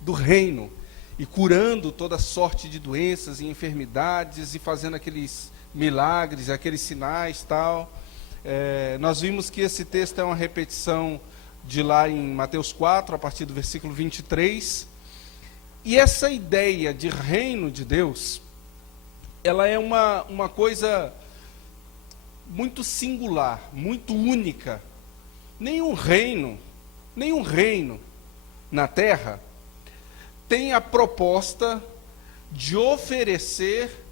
Do reino, e curando toda sorte de doenças e enfermidades, e fazendo aqueles milagres, aqueles sinais, tal. Nós vimos que esse texto é uma repetição de lá em Mateus 4, a partir do versículo 23, e essa ideia de reino de Deus, ela é uma coisa muito singular, muito única. Nenhum reino na terra tem a proposta de oferecer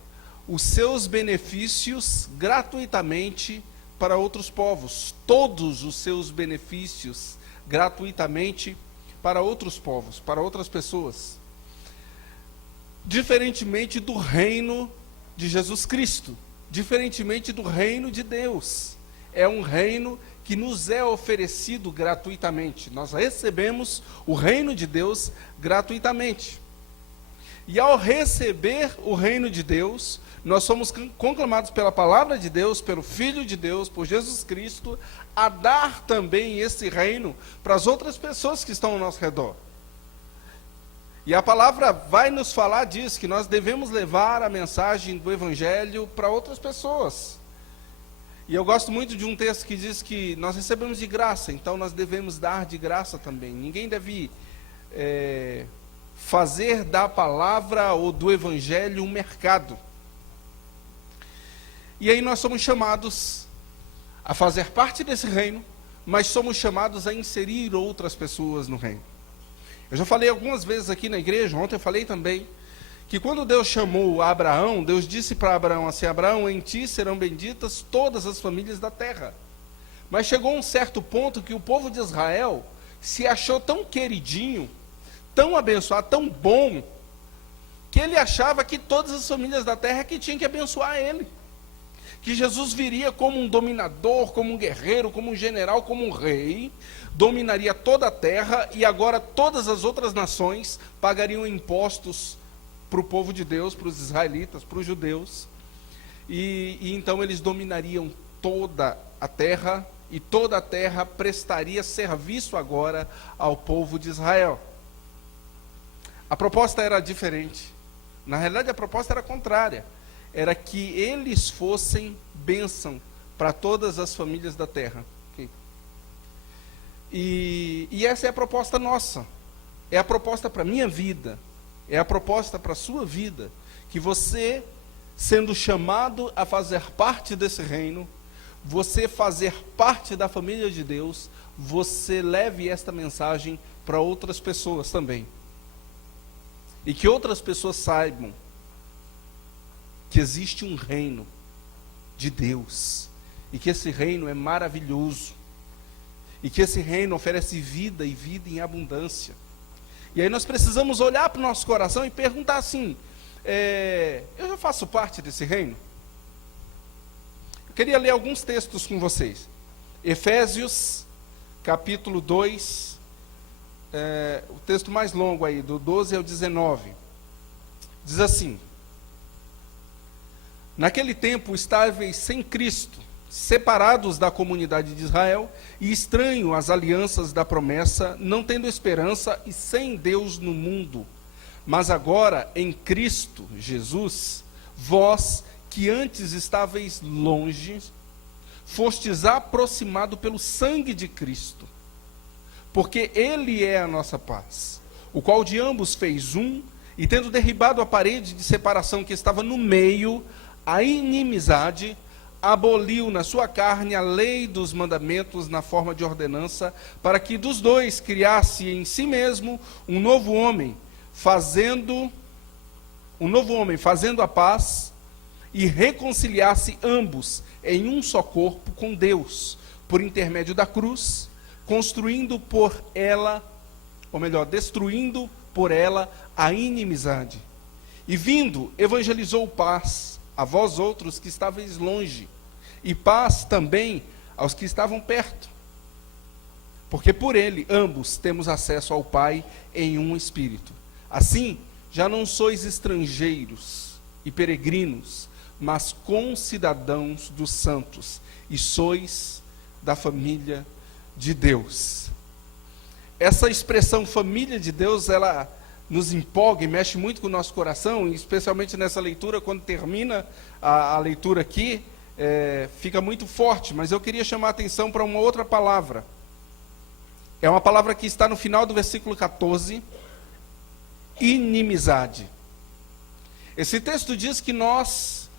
os seus benefícios gratuitamente para outros povos. Todos os seus benefícios gratuitamente para outros povos, para outras pessoas. Diferentemente do reino de Jesus Cristo, diferentemente do reino de Deus. É um reino que nos é oferecido gratuitamente. Nós recebemos o reino de Deus gratuitamente. E ao receber o reino de Deus, nós somos conclamados pela palavra de Deus, pelo Filho de Deus, por Jesus Cristo, a dar também esse reino para as outras pessoas que estão ao nosso redor. E a palavra vai nos falar disso, que nós devemos levar a mensagem do Evangelho para outras pessoas. E eu gosto muito de um texto que diz que nós recebemos de graça, então nós devemos dar de graça também. Ninguém deve fazer da palavra ou do Evangelho um mercado. E aí nós somos chamados a fazer parte desse reino, mas somos chamados a inserir outras pessoas no reino. Eu já falei algumas vezes aqui na igreja, ontem eu falei também, que quando Deus chamou Abraão, Deus disse para Abraão assim: Abraão, em ti serão benditas todas as famílias da terra. Mas chegou um certo ponto que o povo de Israel se achou tão queridinho, tão abençoado, tão bom, que ele achava que todas as famílias da terra que tinham que abençoar ele. Que Jesus viria como um dominador, como um guerreiro, como um general, como um rei, dominaria toda a terra, e agora todas as outras nações pagariam impostos para o povo de Deus, para os israelitas, para os judeus, e então eles dominariam toda a terra, e toda a terra prestaria serviço agora ao povo de Israel. A proposta era diferente. Na realidade, a proposta era contrária. Era que eles fossem bênção para todas as famílias da terra. Okay? E essa é a proposta nossa. É a proposta para a minha vida. É a proposta para a sua vida. Que você, sendo chamado a fazer parte desse reino, você fazer parte da família de Deus, você leve esta mensagem para outras pessoas também. E que outras pessoas saibam que existe um reino de Deus, e que esse reino é maravilhoso, e que esse reino oferece vida, e vida em abundância. E aí nós precisamos olhar para o nosso coração e perguntar assim: eu já faço parte desse reino? Eu queria ler alguns textos com vocês. Efésios, capítulo 2, o texto mais longo aí, do 12 ao 19. Diz assim: naquele tempo estáveis sem Cristo, separados da comunidade de Israel e estranho às alianças da promessa, não tendo esperança e sem Deus no mundo. Mas agora, em Cristo Jesus, vós que antes estáveis longe, fostes aproximados pelo sangue de Cristo, porque Ele é a nossa paz, o qual de ambos fez um, e tendo derribado a parede de separação que estava no meio, a inimizade, aboliu na sua carne a lei dos mandamentos na forma de ordenança, para que dos dois criasse em si mesmo um novo homem, fazendo um novo homem, fazendo a paz e reconciliar-se ambos em um só corpo com Deus, por intermédio da cruz, construindo por ela, ou melhor, destruindo por ela a inimizade. E vindo, evangelizou paz a vós outros que estáveis longe, e paz também aos que estavam perto. Porque por ele, ambos, temos acesso ao Pai em um Espírito. Assim, já não sois estrangeiros e peregrinos, mas concidadãos dos santos, e sois da família de Deus. Essa expressão família de Deus, ela nos empolga e mexe muito com o nosso coração, especialmente nessa leitura, quando termina a leitura aqui, fica muito forte, mas eu queria chamar a atenção para uma outra palavra. É uma palavra que está no final do versículo 14, inimizade. Esse texto diz que nós,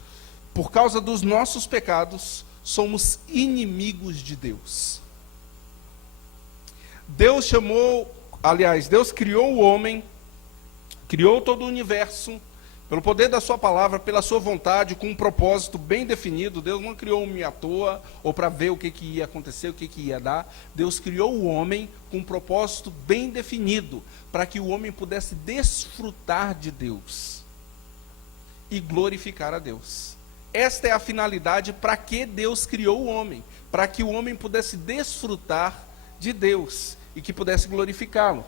por causa dos nossos pecados, somos inimigos de Deus. Deus criou o homem, criou todo o universo, pelo poder da sua palavra, pela sua vontade, com um propósito bem definido. Deus não criou o homem à toa, ou para ver o que ia acontecer, o que ia dar. Deus criou o homem com um propósito bem definido, para que o homem pudesse desfrutar de Deus e glorificar a Deus. Esta é a finalidade para que Deus criou o homem, para que o homem pudesse desfrutar de Deus e que pudesse glorificá-lo.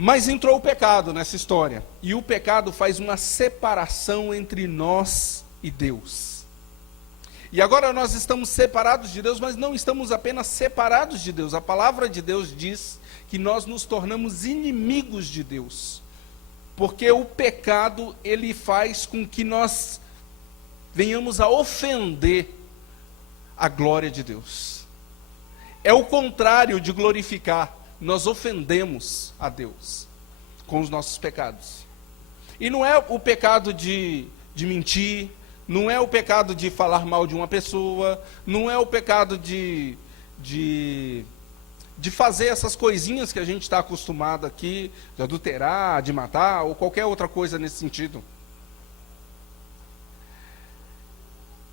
Mas entrou o pecado nessa história, e o pecado faz uma separação entre nós e Deus. E agora nós estamos separados de Deus, mas não estamos apenas separados de Deus. A palavra de Deus diz que nós nos tornamos inimigos de Deus, porque o pecado, ele faz com que nós venhamos a ofender a glória de Deus. É o contrário de glorificar. Nós ofendemos a Deus com os nossos pecados. E não é o pecado de mentir, não é o pecado de falar mal de uma pessoa, não é o pecado de fazer essas coisinhas que a gente está acostumado aqui, de adulterar, de matar, ou qualquer outra coisa nesse sentido.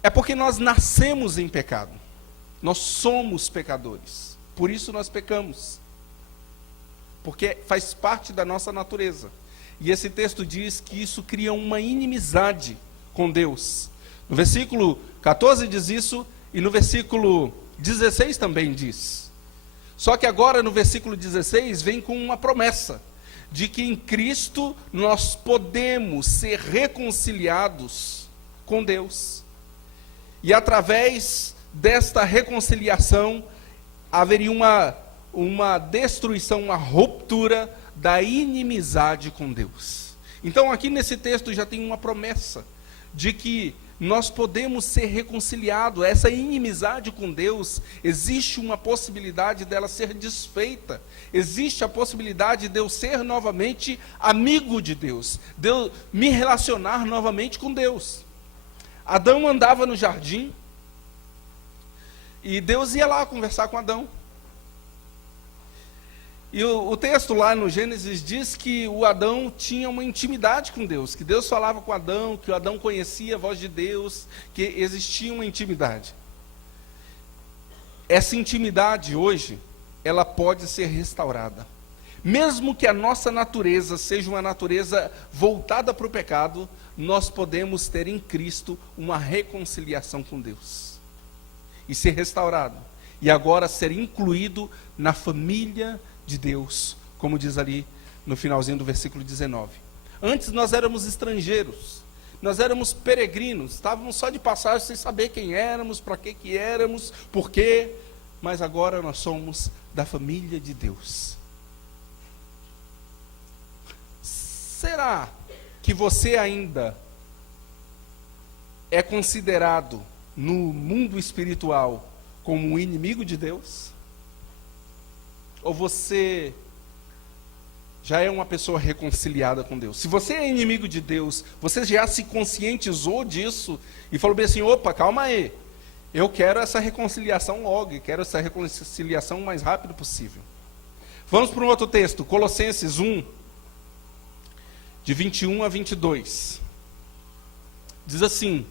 É porque nós nascemos em pecado. Nós somos pecadores. Por isso nós pecamos. Porque faz parte da nossa natureza. E esse texto diz que isso cria uma inimizade com Deus. No versículo 14 diz isso, e no versículo 16 também diz. Só que agora no versículo 16 vem com uma promessa, de que em Cristo nós podemos ser reconciliados com Deus. E através desta reconciliação haveria uma destruição, uma ruptura da inimizade com Deus. Então aqui nesse texto já tem uma promessa de que nós podemos ser reconciliados. Essa inimizade com Deus, existe uma possibilidade dela ser desfeita. Existe a possibilidade de eu ser novamente amigo de Deus, de eu me relacionar novamente com Deus. Adão andava no jardim e Deus ia lá conversar com Adão. E o texto lá no Gênesis diz que o Adão tinha uma intimidade com Deus, que Deus falava com Adão, que o Adão conhecia a voz de Deus, que existia uma intimidade. Essa intimidade hoje, ela pode ser restaurada. Mesmo que a nossa natureza seja uma natureza voltada para o pecado, nós podemos ter em Cristo uma reconciliação com Deus. E ser restaurado. E agora ser incluído na família de Deus, como diz ali no finalzinho do versículo 19. Antes nós éramos estrangeiros, nós éramos peregrinos, estávamos só de passagem sem saber quem éramos, para que éramos, por quê, mas agora nós somos da família de Deus. Será que você ainda é considerado no mundo espiritual como um inimigo de Deus? Ou você já é uma pessoa reconciliada com Deus? Se você é inimigo de Deus, você já se conscientizou disso e falou bem assim, opa, calma aí, eu quero essa reconciliação logo, e quero essa reconciliação o mais rápido possível. Vamos para um outro texto, Colossenses 1, de 21 a 22. Diz assim: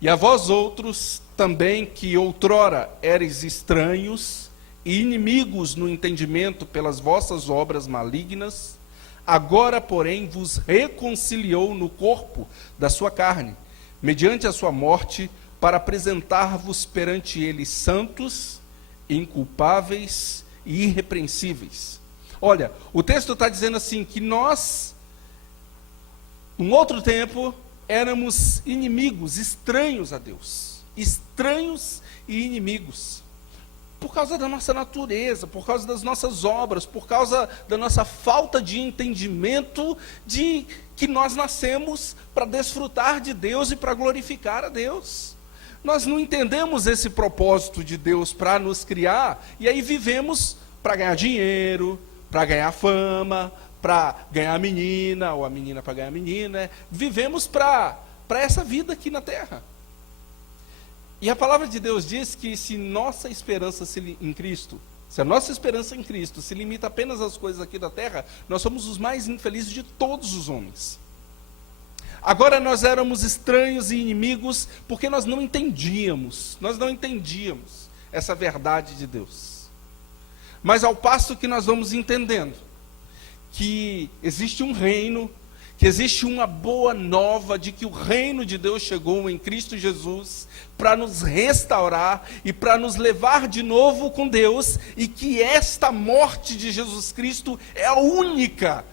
e a vós outros também, que outrora eres estranhos e inimigos no entendimento pelas vossas obras malignas, agora, porém, vos reconciliou no corpo da sua carne, mediante a sua morte, para apresentar-vos perante ele santos, inculpáveis e irrepreensíveis. Olha, o texto está dizendo assim, que nós, num outro tempo, éramos inimigos, estranhos a Deus. Estranhos e inimigos. Por causa da nossa natureza, por causa das nossas obras, por causa da nossa falta de entendimento de que nós nascemos para desfrutar de Deus e para glorificar a Deus. Nós não entendemos esse propósito de Deus para nos criar, e aí vivemos para ganhar dinheiro, para ganhar fama, para ganhar a menina, ou a menina para ganhar a menina. Vivemos para essa vida aqui na terra. E a palavra de Deus diz que se nossa esperança em Cristo, se a nossa esperança em Cristo se limita apenas às coisas aqui da terra, nós somos os mais infelizes de todos os homens. Agora nós éramos estranhos e inimigos porque nós não entendíamos essa verdade de Deus. Mas ao passo que nós vamos entendendo que existe um reino, que existe uma boa nova de que o reino de Deus chegou em Cristo Jesus para nos restaurar e para nos levar de novo com Deus, e que esta morte de Jesus Cristo é a única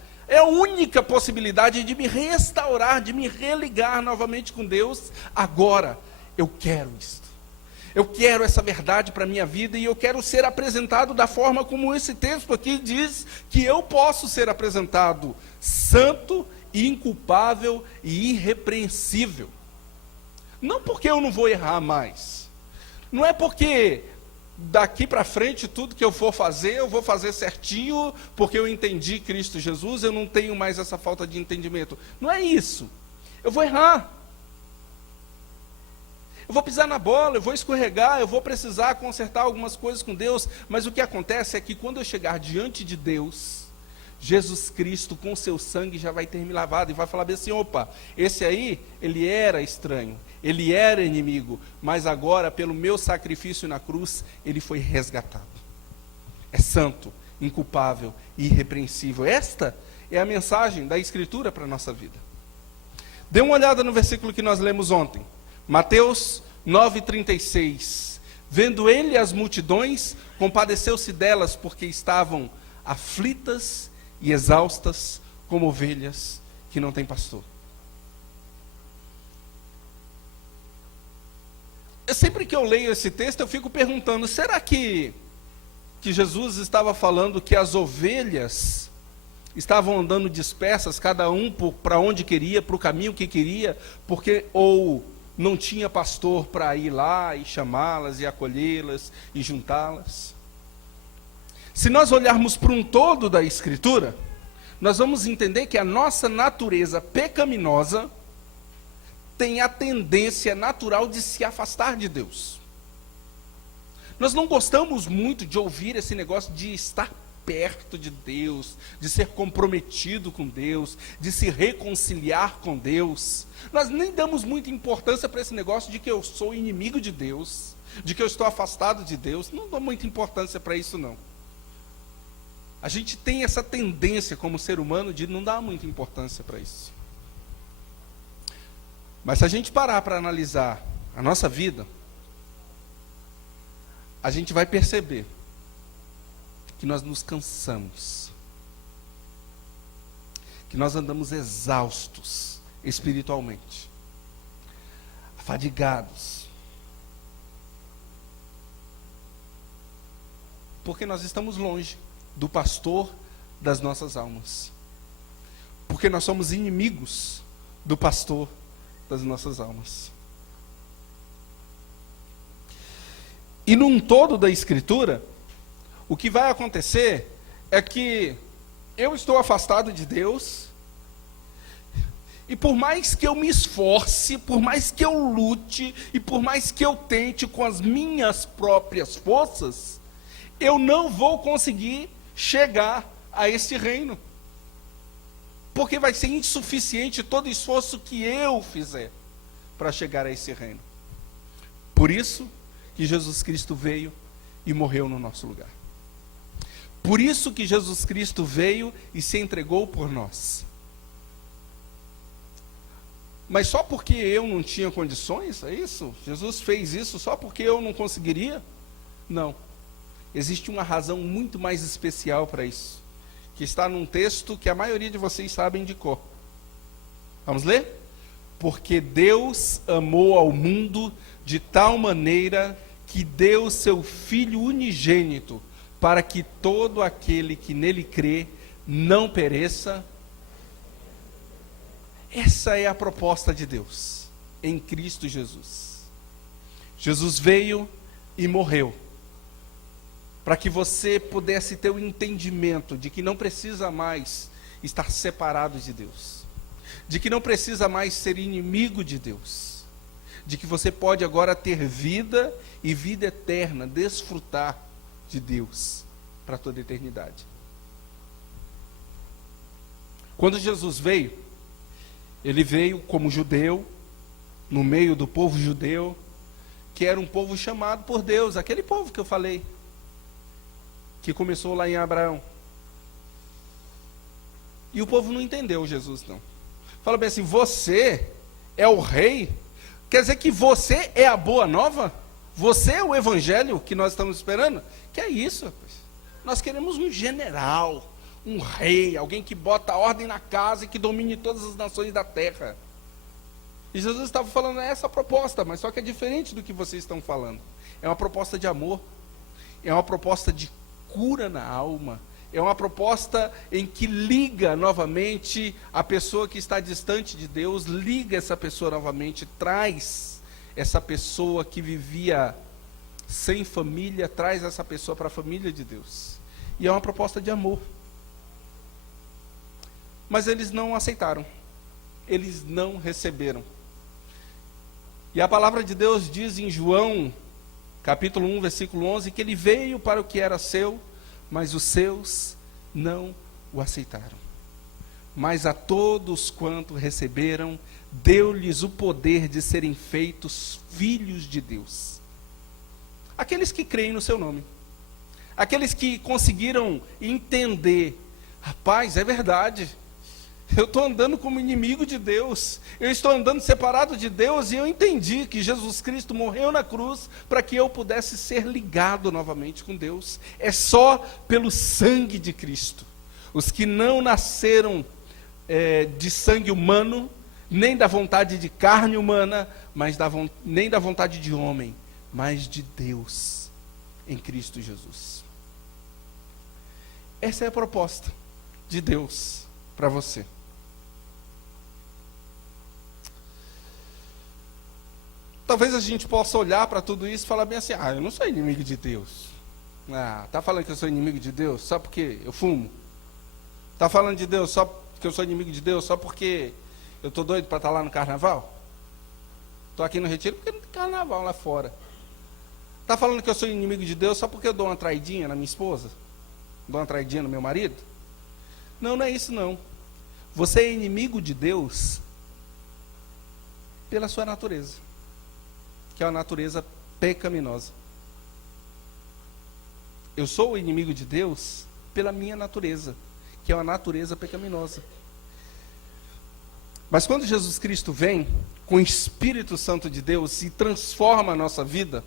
possibilidade de me restaurar, de me religar novamente com Deus. Agora, eu quero isso. Eu quero essa verdade para a minha vida, e eu quero ser apresentado da forma como esse texto aqui diz que eu posso ser apresentado: santo, inculpável e irrepreensível. Não porque eu não vou errar mais, não é porque daqui para frente tudo que eu for fazer, eu vou fazer certinho, porque eu entendi Cristo Jesus, eu não tenho mais essa falta de entendimento. Não é isso. Eu vou errar, eu vou pisar na bola, eu vou escorregar, eu vou precisar consertar algumas coisas com Deus, mas o que acontece é que quando eu chegar diante de Deus, Jesus Cristo com seu sangue já vai ter me lavado, e vai falar bem assim: opa, esse aí, ele era estranho, ele era inimigo, mas agora pelo meu sacrifício na cruz, ele foi resgatado. É santo, inculpável e irrepreensível. Esta é a mensagem da Escritura para a nossa vida. Dê uma olhada no versículo que nós lemos ontem, Mateus 9,36. Vendo ele as multidões, compadeceu-se delas, porque estavam aflitas e exaustas, como ovelhas que não têm pastor. Sempre que eu leio esse texto, eu fico perguntando: será que Jesus estava falando que as ovelhas estavam andando dispersas, cada um para onde queria, para o caminho que queria, porque ou não tinha pastor para ir lá e chamá-las e acolhê-las e juntá-las? Se nós olharmos para um todo da Escritura, nós vamos entender que a nossa natureza pecaminosa tem a tendência natural de se afastar de Deus. Nós não gostamos muito de ouvir esse negócio de estar perto de Deus, de ser comprometido com Deus, de se reconciliar com Deus. Nós nem damos muita importância para esse negócio de que eu sou inimigo de Deus, de que eu estou afastado de Deus. Não dou muita importância para isso, não. A gente tem essa tendência como ser humano de não dar muita importância para isso. Mas se a gente parar para analisar a nossa vida, a gente vai perceber que nós nos cansamos, que nós andamos exaustos espiritualmente, afadigados, porque nós estamos longe do pastor das nossas almas, porque nós somos inimigos do pastor das nossas almas. E num todo da Escritura, o que vai acontecer é que eu estou afastado de Deus, e por mais que eu me esforce, por mais que eu lute, e por mais que eu tente com as minhas próprias forças, eu não vou conseguir chegar a esse reino. porque vai ser insuficiente todo esforço que eu fizer para chegar a esse reino. Por isso que Jesus Cristo veio e morreu no nosso lugar. Por isso que Jesus Cristo veio e se entregou por nós. Mas só porque eu não tinha condições, é isso? Jesus fez isso só porque eu não conseguiria? Não. Existe uma razão muito mais especial para isso, que está num texto que a maioria de vocês sabem de cor. Vamos ler? Porque Deus amou ao mundo de tal maneira que deu seu Filho unigênito, para que todo aquele que nele crê não pereça. Essa é a proposta de Deus em Cristo Jesus. Jesus veio e morreu para que você pudesse ter o entendimento de que não precisa mais estar separado de Deus, de que não precisa mais ser inimigo de Deus, de que você pode agora ter vida e vida eterna, desfrutar de Deus para toda a eternidade. Quando Jesus veio, ele veio como judeu, no meio do povo judeu, que era um povo chamado por Deus, aquele povo que eu falei, que começou lá em Abraão. E o povo não entendeu Jesus, não. Fala bem assim, você é o rei? Quer dizer que você é a boa nova? Você é o evangelho que nós estamos esperando? Que é isso, rapaz? Nós queremos um general, um rei, alguém que bota ordem na casa e que domine todas as nações da terra. E Jesus estava falando essa proposta, mas só que é diferente do que vocês estão falando. É uma proposta de amor, é uma proposta de cura na alma, é uma proposta em que liga novamente a pessoa que está distante de Deus, liga essa pessoa novamente, traz essa pessoa que vivia sem família, traz essa pessoa para a família de Deus. E é uma proposta de amor. Mas eles não aceitaram, eles não receberam. E a palavra de Deus diz em João, capítulo 1, versículo 11, que ele veio para o que era seu, mas os seus não o aceitaram. Mas a todos quanto receberam, deu-lhes o poder de serem feitos filhos de Deus. Aqueles que creem no seu nome. Aqueles que conseguiram entender, rapaz, é verdade, eu estou andando como inimigo de Deus, eu estou andando separado de Deus, e eu entendi que Jesus Cristo morreu na cruz para que eu pudesse ser ligado novamente com Deus. É só pelo sangue de Cristo. Os que não nasceram de sangue humano, nem da vontade de carne humana, nem da vontade de homem, mas de Deus em Cristo Jesus. Essa é a proposta de Deus para você. Talvez a gente possa olhar para tudo isso e falar bem assim, eu não sou inimigo de Deus. Tá falando que eu sou inimigo de Deus só porque eu fumo? Tá falando de Deus só que eu sou inimigo de Deus só porque eu estou doido para estar lá no carnaval? Estou aqui no retiro porque não tem carnaval lá fora. Tá falando que eu sou inimigo de Deus só porque eu dou uma traidinha na minha esposa? Dou uma traidinha no meu marido? Não, não é isso não. Você é inimigo de Deus pela sua natureza, que é uma natureza pecaminosa. Eu sou o inimigo de Deus pela minha natureza, que é uma natureza pecaminosa. Mas quando Jesus Cristo vem com o Espírito Santo de Deus e transforma a nossa vida,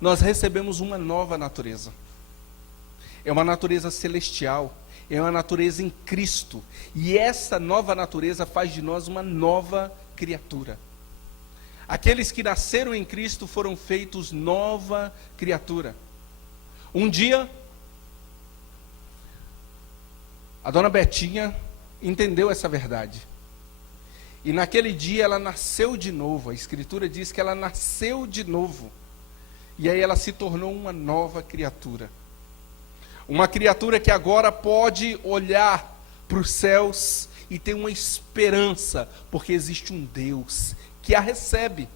nós recebemos uma nova natureza. É uma natureza celestial, é uma natureza em Cristo, e essa nova natureza faz de nós uma nova criatura. Aqueles que nasceram em Cristo foram feitos nova criatura. Um dia, a dona Betinha entendeu essa verdade. E naquele dia ela nasceu de novo. A Escritura diz que ela nasceu de novo. E aí ela se tornou uma nova criatura. Uma criatura que agora pode olhar para os céus e ter uma esperança, porque existe um Deus que a recebe,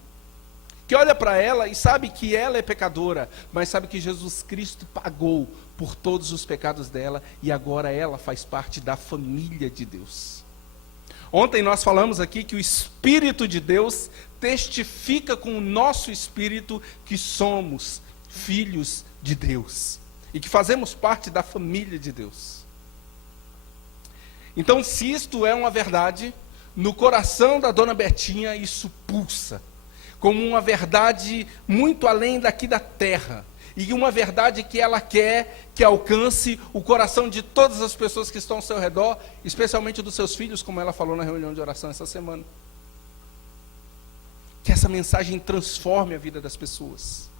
que olha para ela e sabe que ela é pecadora, mas sabe que Jesus Cristo pagou por todos os pecados dela, e agora ela faz parte da família de Deus. Ontem nós falamos aqui que o Espírito de Deus testifica com o nosso espírito que somos filhos de Deus e que fazemos parte da família de Deus. Então, se isto é uma verdade, no coração da dona Betinha isso pulsa como uma verdade muito além daqui da terra, e uma verdade que ela quer que alcance o coração de todas as pessoas que estão ao seu redor, especialmente dos seus filhos, como ela falou na reunião de oração essa semana. Que essa mensagem transforme a vida das pessoas.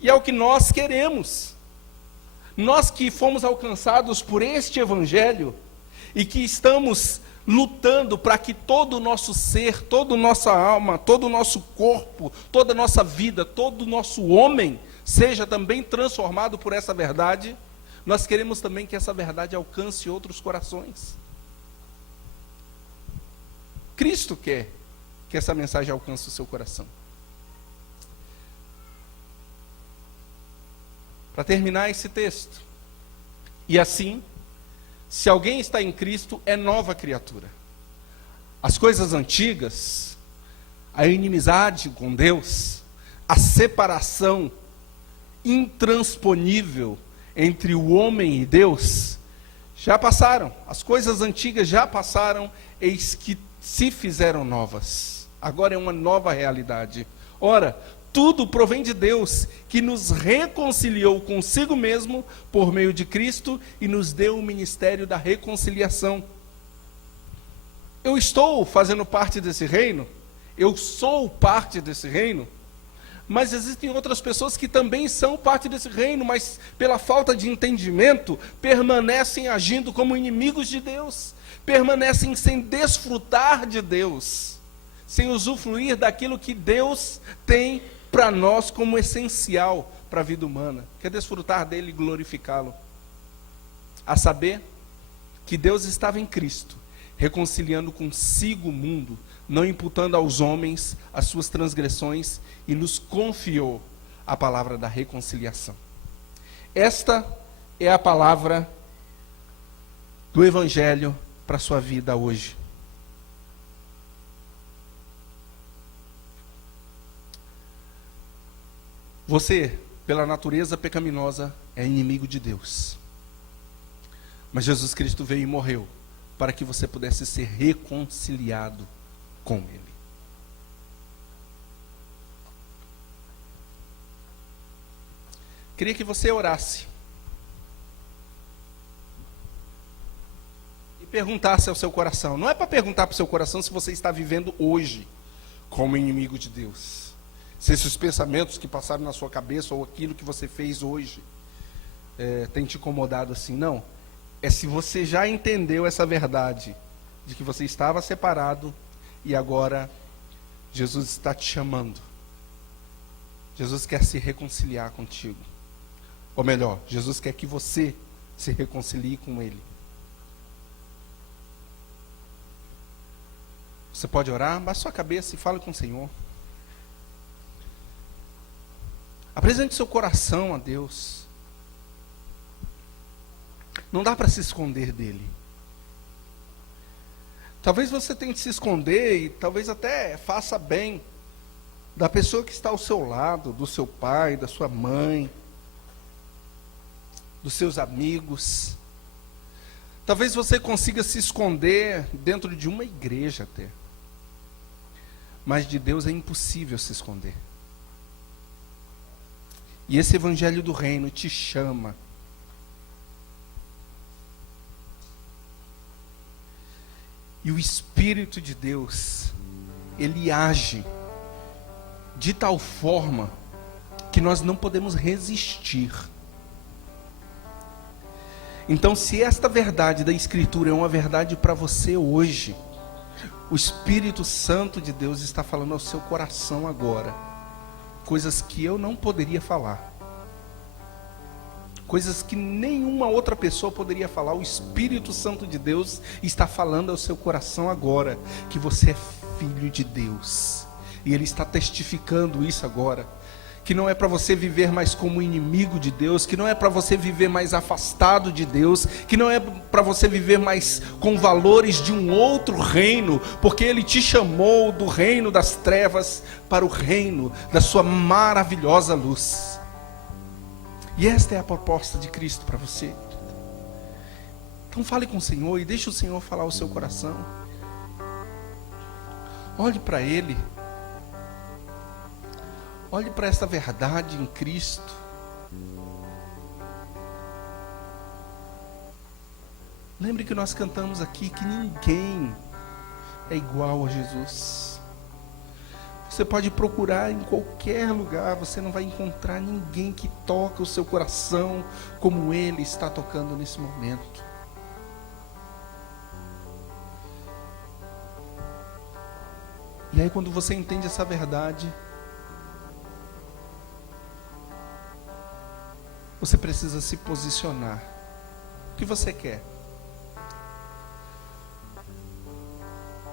E é o que nós queremos. Nós que fomos alcançados por este evangelho e que estamos lutando para que todo o nosso ser, toda a nossa alma, todo o nosso corpo, toda a nossa vida, todo o nosso homem seja também transformado por essa verdade, nós queremos também que essa verdade alcance outros corações. Cristo quer que essa mensagem alcance o seu coração. Para terminar esse texto, e assim, se alguém está em Cristo, é nova criatura. As coisas antigas, a inimizade com Deus, a separação intransponível entre o homem e Deus, já passaram. As coisas antigas já passaram, eis que se fizeram novas. Agora é uma nova realidade. Ora, tudo provém de Deus, que nos reconciliou consigo mesmo por meio de Cristo e nos deu o ministério da reconciliação. Eu estou fazendo parte desse reino, eu sou parte desse reino, mas existem outras pessoas que também são parte desse reino, mas pela falta de entendimento, permanecem agindo como inimigos de Deus, permanecem sem desfrutar de Deus, sem usufruir daquilo que Deus tem para nós como essencial para a vida humana, que é desfrutar dele e glorificá-lo. A saber, que Deus estava em Cristo, reconciliando consigo o mundo, não imputando aos homens as suas transgressões, e nos confiou a palavra da reconciliação. Esta é a palavra do Evangelho para a sua vida hoje. Você, pela natureza pecaminosa, é inimigo de Deus. Mas Jesus Cristo veio e morreu para que você pudesse ser reconciliado com Ele. Queria que você orasse e perguntasse ao seu coração. Não é para perguntar para o seu coração se você está vivendo hoje como inimigo de Deus. Se esses pensamentos que passaram na sua cabeça ou aquilo que você fez hoje tem te incomodado assim. Não. É se você já entendeu essa verdade de que você estava separado e agora Jesus está te chamando. Jesus quer se reconciliar contigo. Ou melhor, Jesus quer que você se reconcilie com Ele. Você pode orar, baixe sua cabeça e fale com o Senhor. Apresente seu coração a Deus. Não dá para se esconder dele. Talvez você tente se esconder e talvez até faça bem da pessoa que está ao seu lado, do seu pai, da sua mãe, dos seus amigos. Talvez você consiga se esconder dentro de uma igreja até. Mas de Deus é impossível se esconder. E esse evangelho do reino te chama. E o Espírito de Deus, ele age de tal forma que nós não podemos resistir. Então, se esta verdade da Escritura é uma verdade para você hoje, o Espírito Santo de Deus está falando ao seu coração agora, coisas que eu não poderia falar, coisas que nenhuma outra pessoa poderia falar. O Espírito Santo de Deus está falando ao seu coração agora, que você é filho de Deus, e Ele está testificando isso agora, que não é para você viver mais como inimigo de Deus, que não é para você viver mais afastado de Deus, que não é para você viver mais com valores de um outro reino, porque Ele te chamou do reino das trevas para o reino da sua maravilhosa luz. E esta é a proposta de Cristo para você. Então fale com o Senhor e deixe o Senhor falar o seu coração. Olhe para Ele. Olhe para esta verdade em Cristo. Lembre que nós cantamos aqui que ninguém é igual a Jesus. Você pode procurar em qualquer lugar, você não vai encontrar ninguém que toca o seu coração como Ele está tocando nesse momento. E aí quando você entende essa verdade, você precisa se posicionar. O que você quer?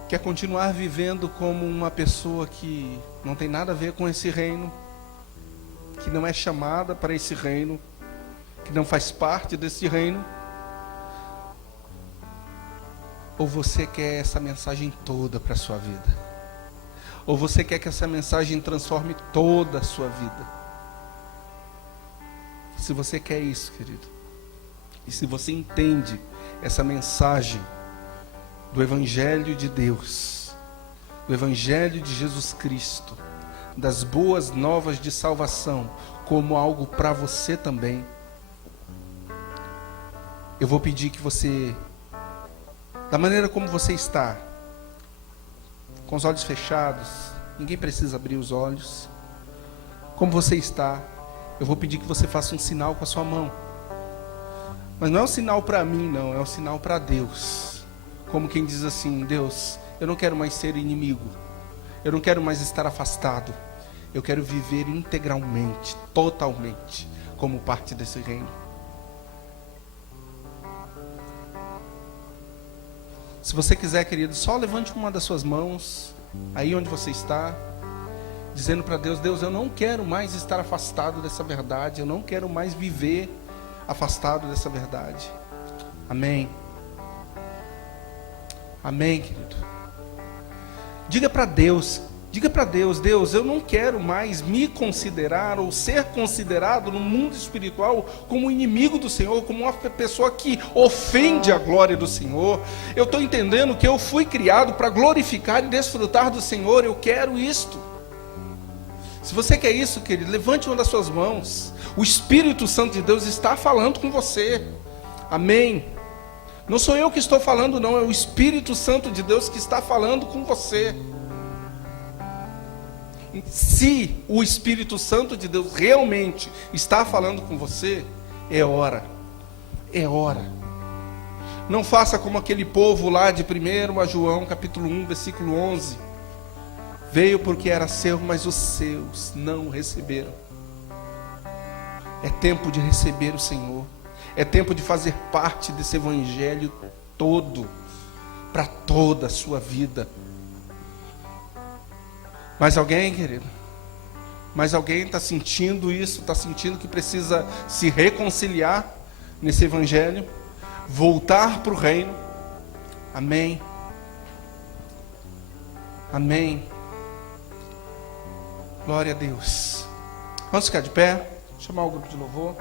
Quer continuar vivendo como uma pessoa que não tem nada a ver com esse reino, que não é chamada para esse reino, que não faz parte desse reino? Ou você quer essa mensagem toda para a sua vida? Ou você quer que essa mensagem transforme toda a sua vida? Se você quer isso, querido, e se você entende essa mensagem do Evangelho de Deus, do Evangelho de Jesus Cristo, das boas novas de salvação, como algo para você também, eu vou pedir que você, da maneira como você está, com os olhos fechados, ninguém precisa abrir os olhos, como você está, eu vou pedir que você faça um sinal com a sua mão. Mas não é um sinal para mim, não, é um sinal para Deus. Como quem diz assim: Deus, eu não quero mais ser inimigo, eu não quero mais estar afastado, eu quero viver integralmente, totalmente, como parte desse reino. Se você quiser, querido, só levante uma das suas mãos, aí onde você está, dizendo para Deus: Deus, eu não quero mais estar afastado dessa verdade, eu não quero mais viver afastado dessa verdade. Amém. Amém, querido. Diga para Deus, Deus, eu não quero mais me considerar ou ser considerado no mundo espiritual como inimigo do Senhor, como uma pessoa que ofende a glória do Senhor. Eu estou entendendo que eu fui criado para glorificar e desfrutar do Senhor, eu quero isto. Se você quer isso, querido, levante uma das suas mãos. O Espírito Santo de Deus está falando com você. Amém. Não sou eu que estou falando, não, é o Espírito Santo de Deus que está falando com você. Se o Espírito Santo de Deus realmente está falando com você, é hora. É hora. Não faça como aquele povo lá de 1 João capítulo 1, versículo 11. Veio porque era seu, mas os seus não o receberam. É tempo de receber o Senhor. É tempo de fazer parte desse evangelho todo, para toda a sua vida. Mas alguém, querido, mas alguém está sentindo isso, está sentindo que precisa se reconciliar nesse evangelho, voltar para o reino. Amém. Amém. Glória a Deus. Vamos ficar de pé, chamar o grupo de louvor.